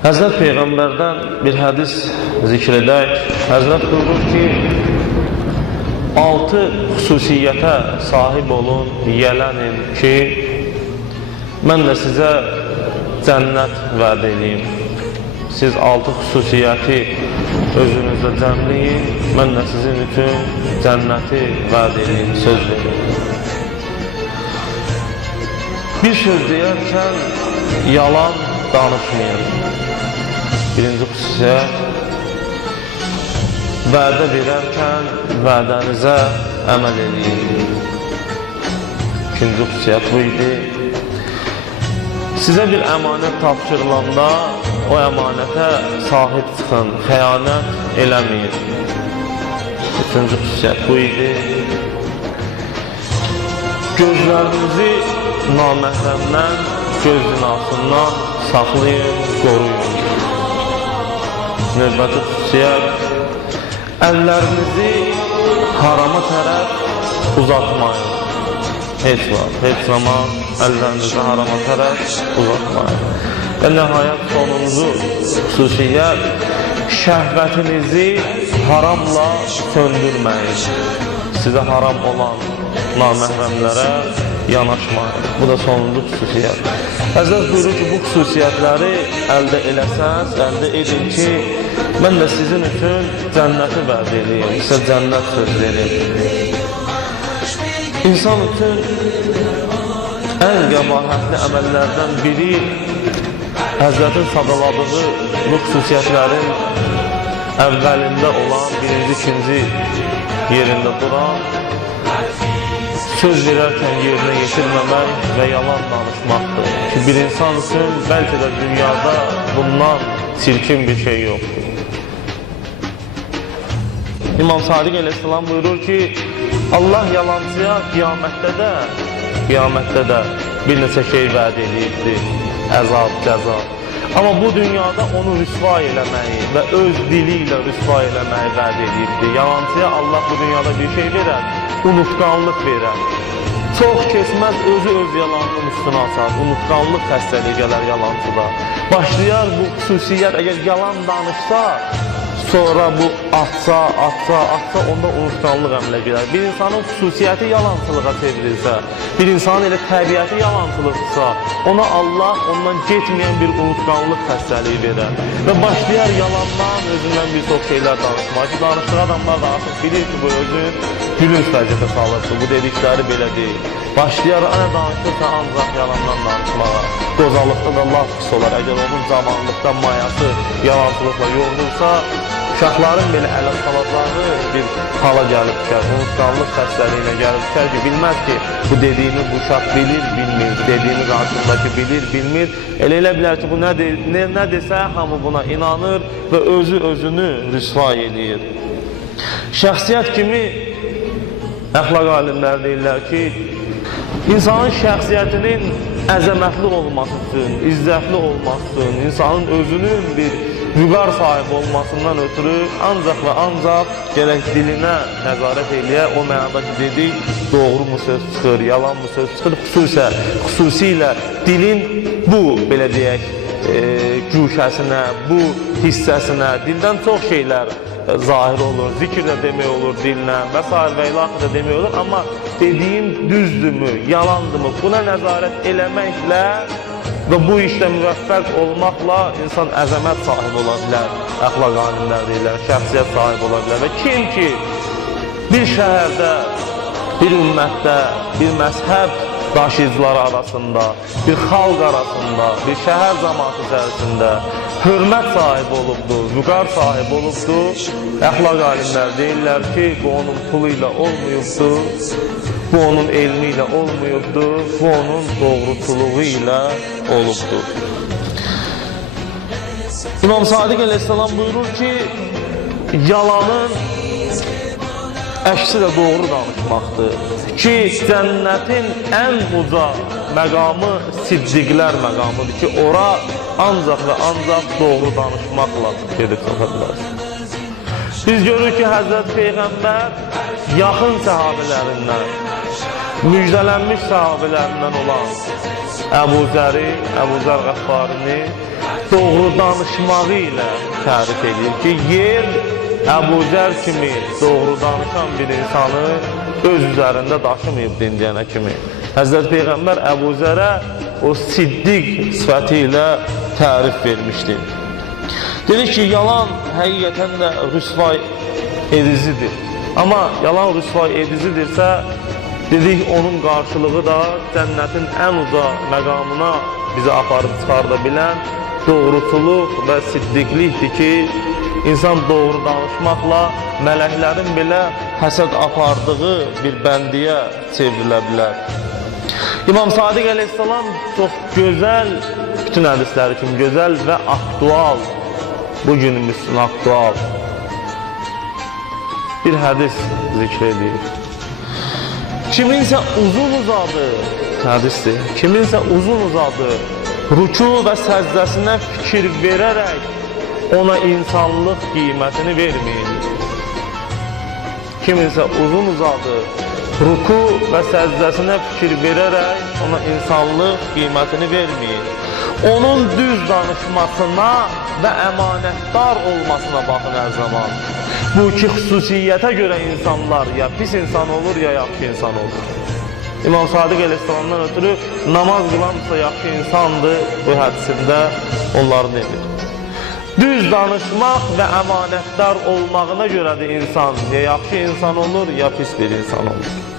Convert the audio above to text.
Həzrət Peyğəmbərdən bir hədis zikr edək. Həzrət buyurur ki, 6 xüsusiyyətə sahib olun, yiyələnin ki, mən də sizə cənnət vəd edeyim. Siz 6 xüsusiyyəti özünüzdə cəmləyin, mən də sizin üçün cənnəti vəd edeyim, söz verin. Bir söz deyərkən yalan danışmayın. Birinci xüsusiyyət, vədə verərkən vədənizə əməl edin. İkinci xüsusiyyət bu idi. Sizə bir əmanət tapşırılanda o əmanətə sahib çıxın, xəyanət eləməyin. Üçüncü xüsusiyyət bu idi. Gözlərinizi naməhrəmdən, göz zinasından saxlayın, qoruyun. Növbəti xüsusiyyət, əllərinizi harama tərəf uzatmayın. Heç zaman əllərinizi harama tərəf uzatmayın. Və nəhayət sonuncu xüsusiyyət, şəhvətinizi haramla söndürməyin. Sizə haram olan naməhrəmlərə yanaşmayın. Bu da sonuncu xüsusiyyət. Həzrət buyurur ki, bu xüsusiyyətləri əldə eləsəz, əldə edin ki, mən də sizin üçün cənnəti vəd edeyim, sizə cənnət söz verim. İnsan üçün ən qəbahətli əməllərdən biri Həzrətin sadaladığı bu xüsusiyyətlərin əvvəlində olan, birinci, ikinci yerində duran, söz verərkən yerinə yetirməmək və yalan danışmaqdır. Ki, bir insan üçün bəlkə də dünyada bundan çirkin bir şey yoxdur. İmam Sadiq əleyhissalam buyurur ki, Allah yalancıya qiyamətdə də bir neçə şey vəd edibdir, əzab, cəza. Amma bu dünyada onu rüsva eləməyi və öz dili ilə rüsva eləməyi vəd edibdir. Yalancıya Allah bu dünyada bir şey verər, unutqanlıq verər. Çox keçməz özü öz yalanının üstünə açar, unutqanlıq xəstəliyi gələr yalancıda. Başlayar bu xüsusiyyət, əgər yalan danışsa, sonra bu atsa, onda unutqanlıq əmlə gələr. Bir insanın xüsusiyyəti yalancılığa çevrilsə, bir insanın elə təbiəti yalancılıqsa, ona Allah ondan getməyən bir unutqanlıq xəstəliyi verər. Və başlayar yalandan özündən bir çox şeylər danışmaq. Danışdığı adamlar da artıq bilir ki, bu özün gülünç vəziyyətə salırsın, bu dedikləri belə deyil. Başlayar, ana danışırsa ancaq yalandan danışmağa. Qozalıqda da laf pis olar. Əgər onun cavanlıqda mayası yalancılıqla yoğrulursa, uşaqların belə ələ salacağı bir hala gəlib düşər, unutqanlıq xəstəliyinə gəlib düşər ki, bilməz ki, bu dediyini bu uşaq bilir, bilmir, dediyini qarşısındakı bilir, bilmir. Elə bilər ki, bu nə desə, hamı buna inanır və özünü rüsva edir. Şəxsiyyət kimi əxlaq alimlər deyirlər ki, insanın şəxsiyyətinin əzəmətli olması üçün, izzətli olması üçün, insanın özünün bir vüqar sahibi olmasından ötürü ancaq və ancaq gərək dilinə nəzarət eləyə, o mənada ki, dedik, doğru mu söz çıxır, yalan mı söz çıxır, xüsusilə dilin bu, belə deyək, güşəsinə, bu hissəsinə, dildən çox şeylər zahir olur, zikr də demək olur dillə və s. və ilaxı da demək olur, amma dediyim düzdürmü, yalandırmı, buna nəzarət eləməklə və bu işdə müvəffəq olmaqla insan əzəmət sahibi ola bilər, əxlaq alimlər deyirlər, şəxsiyyət sahibi ola bilər. Və kim ki, bir şəhərdə, bir ümmətdə, bir məzhəb daşıyıcıları arasında, bir xalq arasında, bir şəhər cəmaatı içərisində hörmət sahibi olubdur, vüqar sahibi olubdur, əxlaq alimlər deyirlər ki, bu onun pulu ilə olmayıbdır, bu onun elmi ilə olmayıbdır, bu onun doğruluğu ilə olubdur. İmam Sadiq əleyhissalam buyurur ki, yalanın əksi də doğru danışmaqdır ki, cənnətin ən uca məqamı siddiqlər məqamıdır ki, ora ancaq və ancaq doğru danışmaqla gedib çata bilər. Biz görürük ki, Həzrət Peyğəmbər yaxın səhabələrindən, müjdələnmiş səhabələrindən olan Əbu Zər Qəffarini doğru danışmağı ilə tərif edir ki, yer Əbu Zər kimi doğru danışan bir insanı öz üzərində daşımayıb dinləyənə kimi. Həzrət Peyğəmbər Əbu Zərə o siddiq sifəti ilə tərif vermişdi. Dedi ki, yalan həqiqətən də rüsvay edicidir. Amma yalan rüsvay edicidirsə, dedik, onun qarşılığı da cənnətin ən uca məqamına bizi aparıb çıxarda bilən doğruluq və siddiqlikdir ki, insan doğru danışmaqla mələklərin belə həsəd apardığı bir bəndiyə çevrilə bilər. İmam Sadiq əleyhissalam çox gözəl, bütün hədisləri kimi gözəl və aktual, bugünümüz üçün aktual bir hədis zikr edir. Kiminsə uzun uzadı, hədisdir, kiminsə uzun uzadı, rüku və səcdəsinə fikir verərək ona insanlıq qiymətini verməyin. Kiminsə uzun uzadı, ruku və səcdəsinə fikir verərək ona insanlıq qiymətini verməyin. Onun düz danışmasına və əmanətdar olmasına baxın hər zaman. Bu iki xüsusiyyətə görə insanlar ya pis insan olur, ya yaxşı insan olur. İmam Sadiq əleyhissalamdan ötürü namaz qılansa yaxşı insandır, bu hədisində onları demir. Düz danışmaq və əmanətdar olmağına görədir insan ya yaxşı insan olur, ya pis bir insan olur.